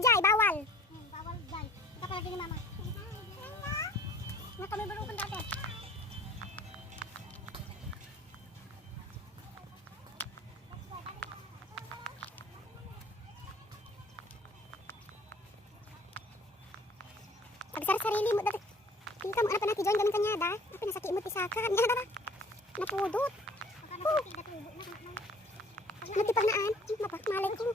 Jai, bawal. Bawal dyan. Ika pala din ni mama. Nga kami barukan dati. Pag sarili mo dati. Tingka mo ano pa natin join gamit kanya da. Apa na sakit mo pisakan. Nga da. Napudot. Nanti pag naan, malay ko.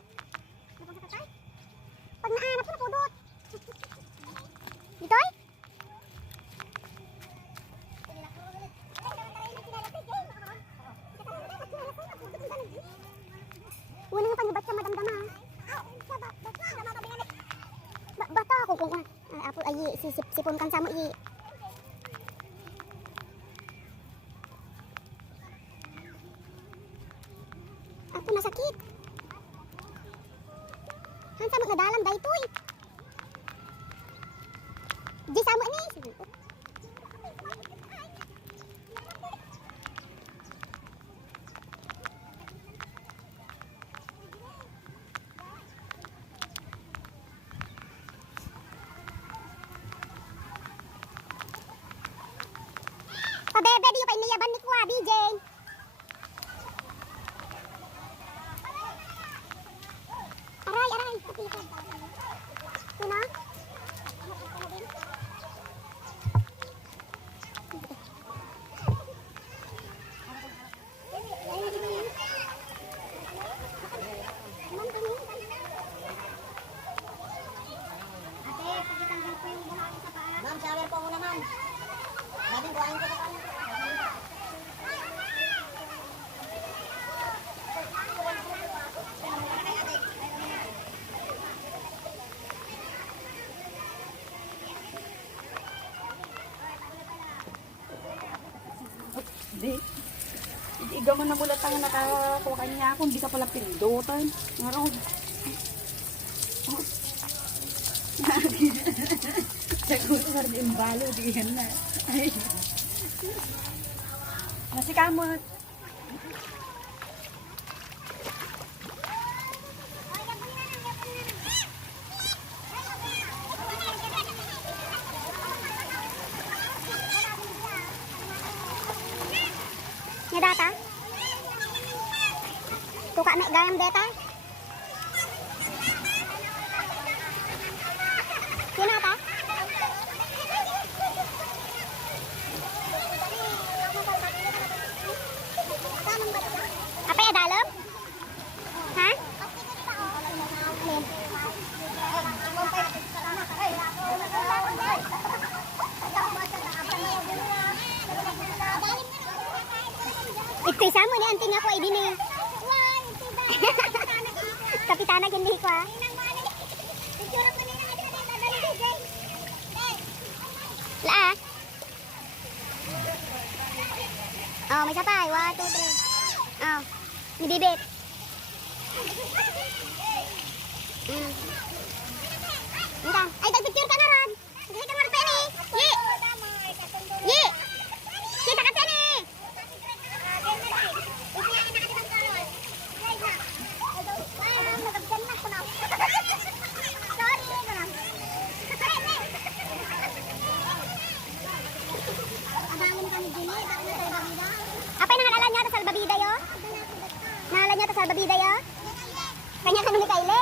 Pag naan, ako napudot. Ditoy? Wala nga pangibat ka madamdama. Bata ako kung apo ay sipon kan samo i. Ako nasakit. Han sama ngadalam daytoy. Di sama ni. Pabebe di pa iniyaban ni Kwa, BJ. Aray, aray. Sino? Ma'am, shower po muna, ma'am. Dati buhayin ko pa kami. Di. Igaw man na mulat ang nakakuha kanya ako. Hindi ka pala pindutan. Ngayon. Sagot sa rin balo. Di yan na. Ay. Nasikamot. Nya data? Tuka mek gayam data? Sino ta? Apa ya dalam? Hah? Ito sama ni anting ako ay dini. Kapitana gindi ko ah. La. Oh, may sapay. 1, 2, 3. Oh, ni bibit. Entah. Ay, tag-picture ka na ron. Sige ka nga rin. Ye. Ye. Kita ka sini. Apa yang nakalan niya ta salbabida yo? Nakalan niya ta salbabida yo? Kanya ka ni Kaile.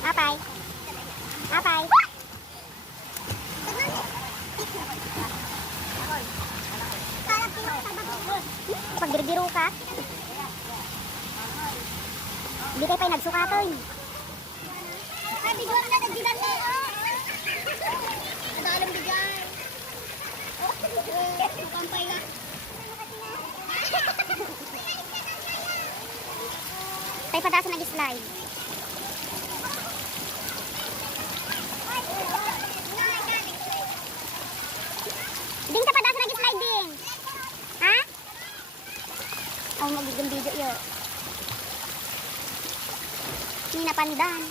Apay? Apay? Pagdirbiro ka? Hindi kayo pa'y nagsukatoy. Ay, bigyan na nagbigan mo. Nadalang bigay. Kampay na. Tayo pataas na nag-slide. Ding ka pataas na nag-slide ding. Ha? Oh, magiging video yun. Hindi napandan.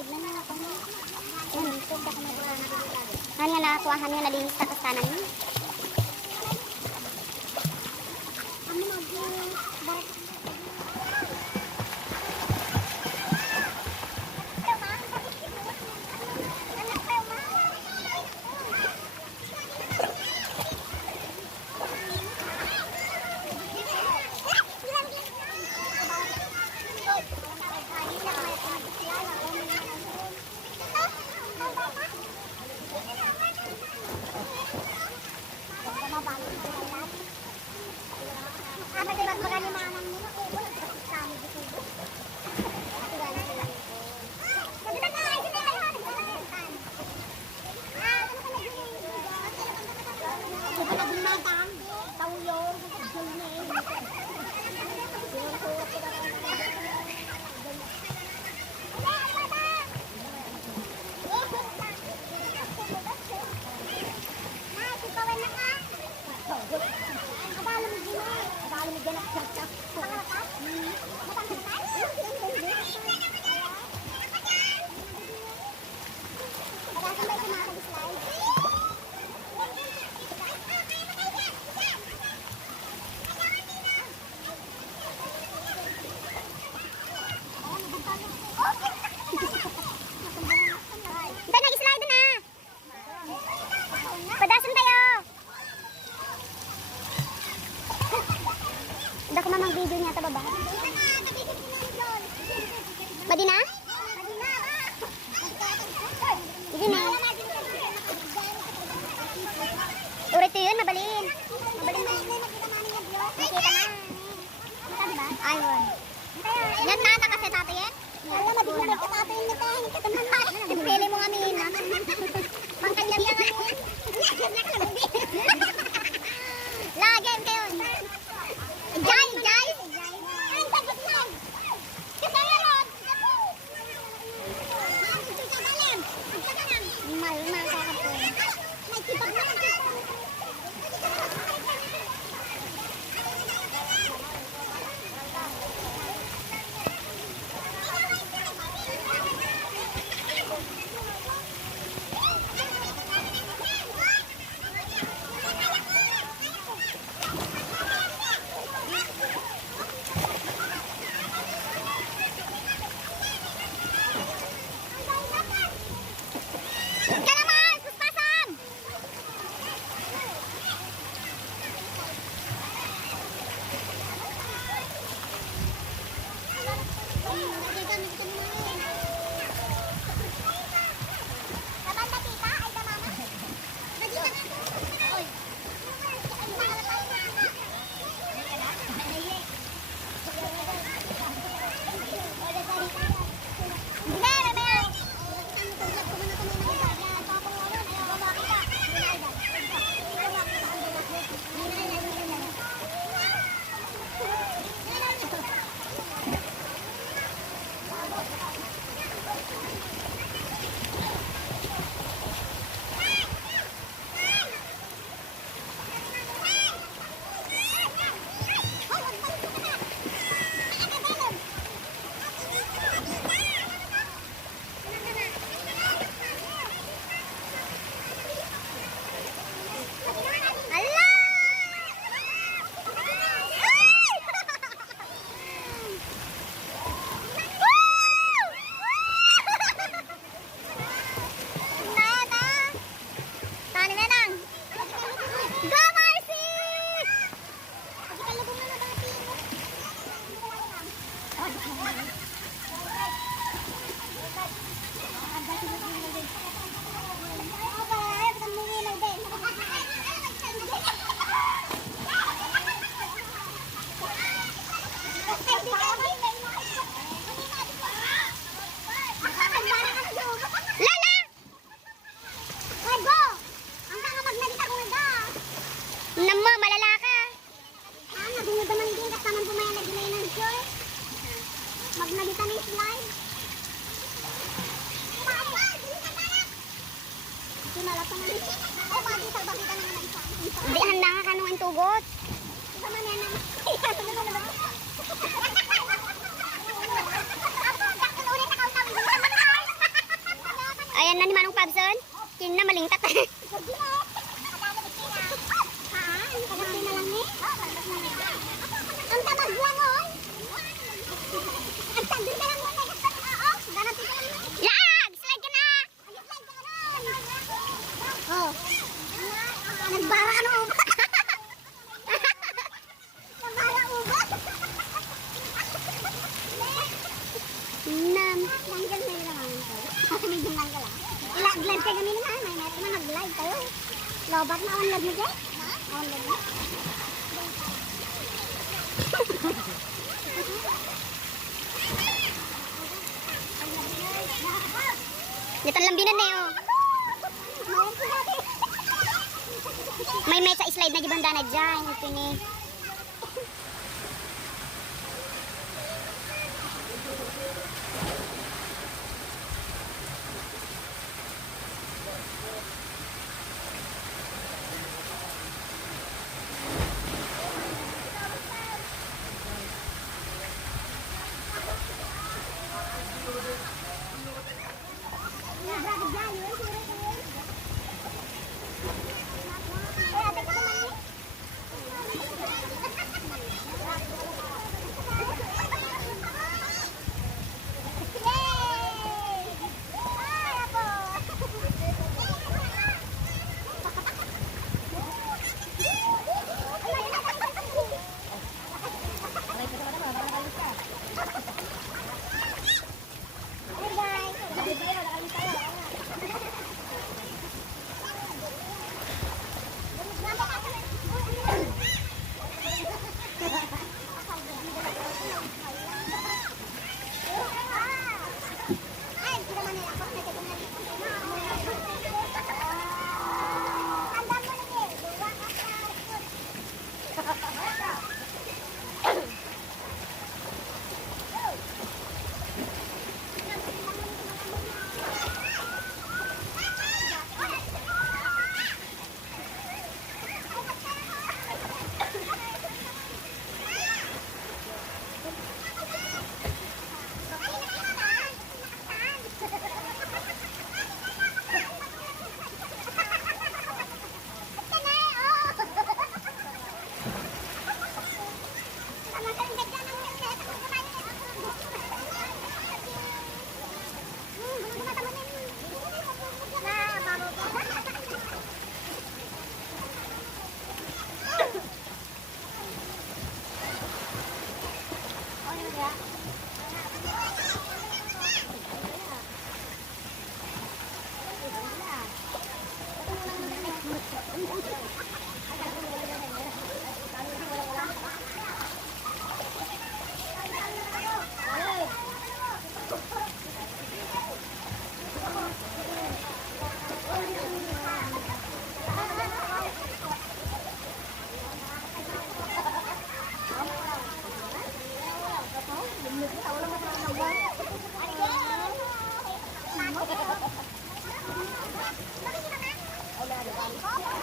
slide na nga ako. Ano nga nakakuhaan nga nalinis sa kastanan niya. Ada ko mamang video niya ta baba. Pwede na? Sige na. Urit yun, mabalin. Mabalin na. Nakita na. Ayun. Yan na kasi tatay yan? Alam, mabigyan ka tatay yan nito. Pili mo kami na. Pangkanyang yan kami. Lagyan kayo. Jai, Jai. Ang tagot lang. Kita na ron. Mal kakapon. May kipag na. Namo, malala ka. Nagdinaman din kasaman po may nagdinay ng short. Magnagita ng slide. Sinalap na rin. Oh, bagita naman ang isa. Di, handa nga ka nung tugot. Isa man yan ang... Ulit ako tawid. Ayan na ni Manong Pabson. Kin na malingkat. Ang tamad lang, oh. Ang tagod ka lang, oh. Oo, garanti ka lang. Lag! Slide ka na! Slide ka na ron. Oh. Nagbara ka ng uba. Nagbara uba. Nam. Langgal na lang ko. Medyo langgal ah. Glad kayo kami naman. May natin na nag-live tayo. Lobat na on-log mo dyan? On-log mo? Dito lang binan eh, oh. May sa slide na gibanda na dyan. Ito ni.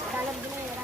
Dalam gini ya.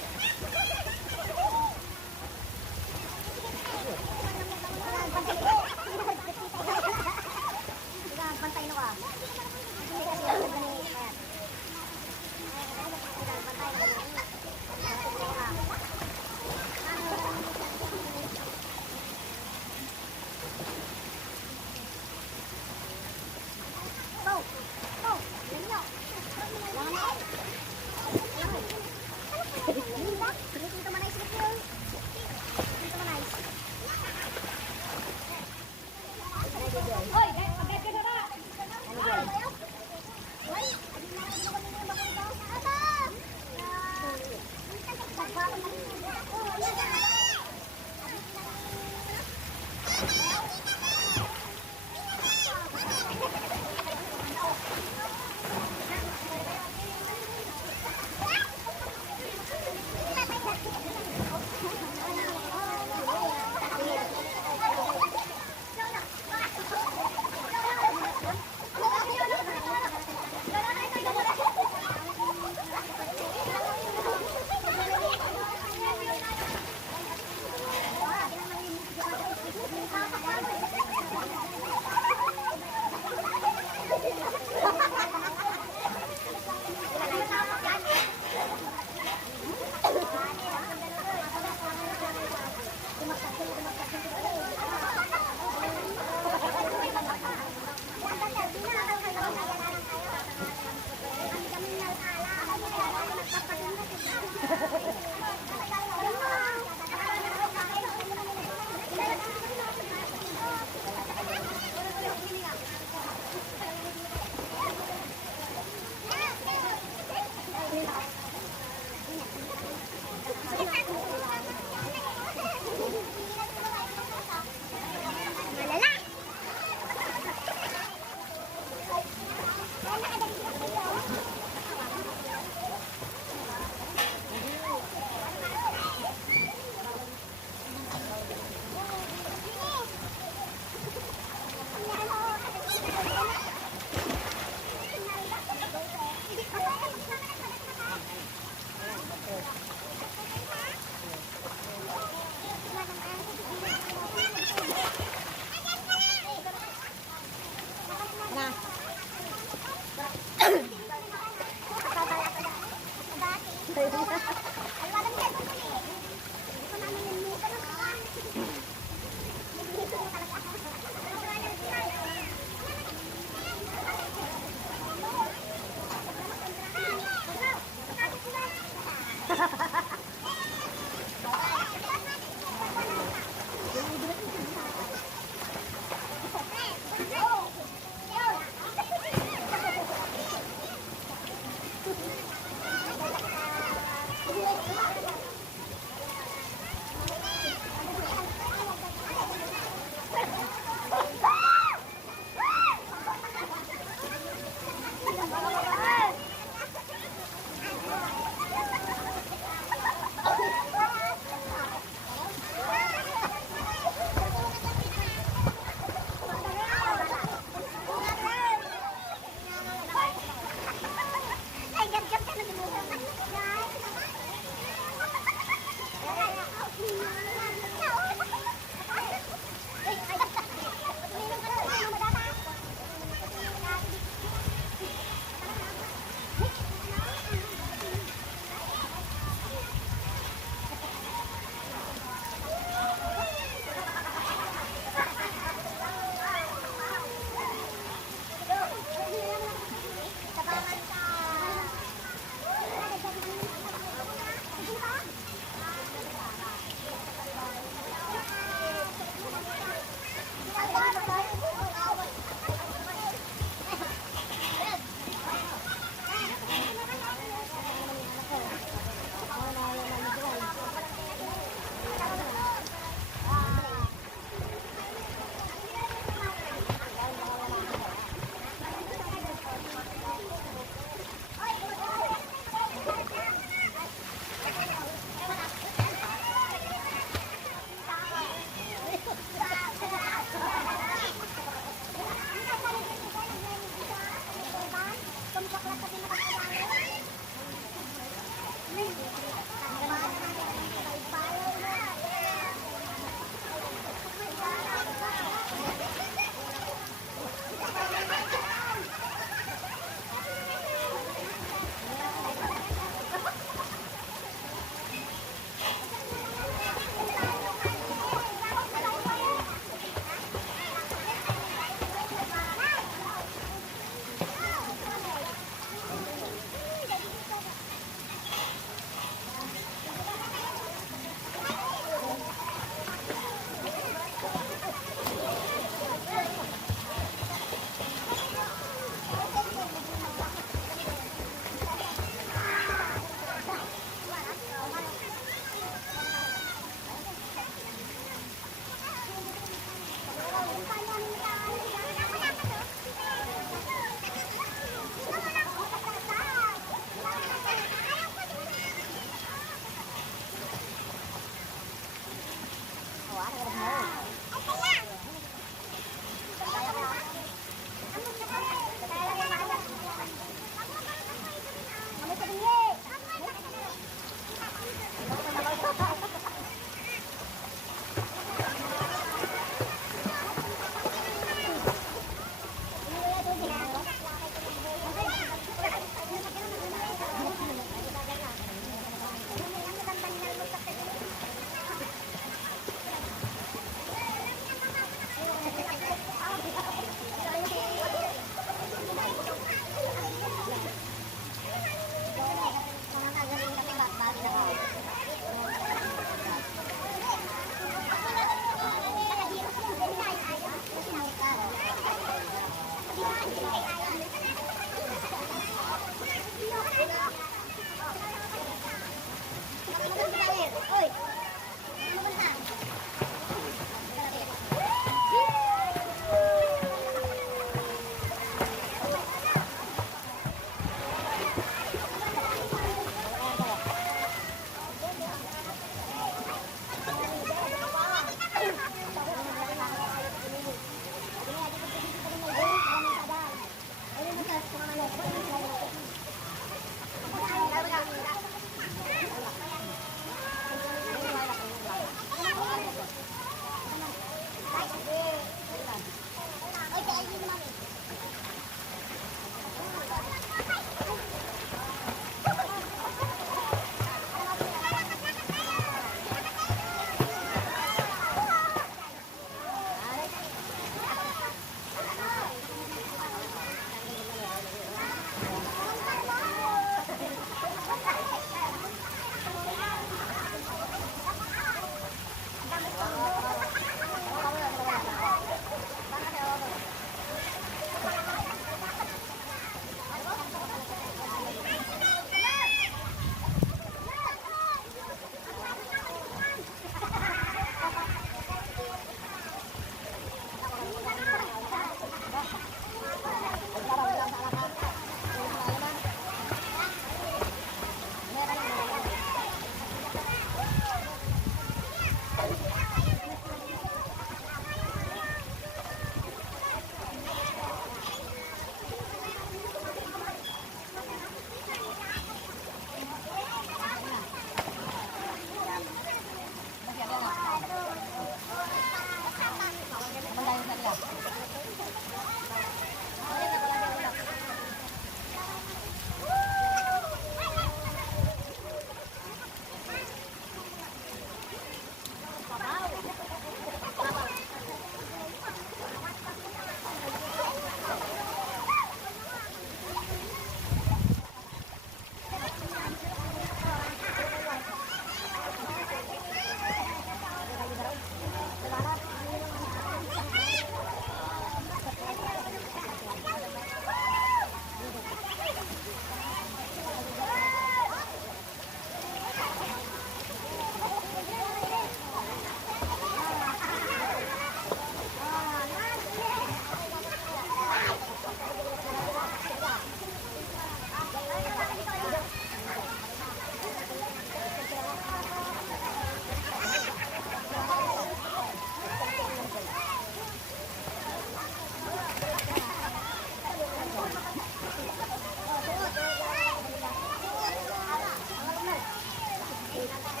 Ano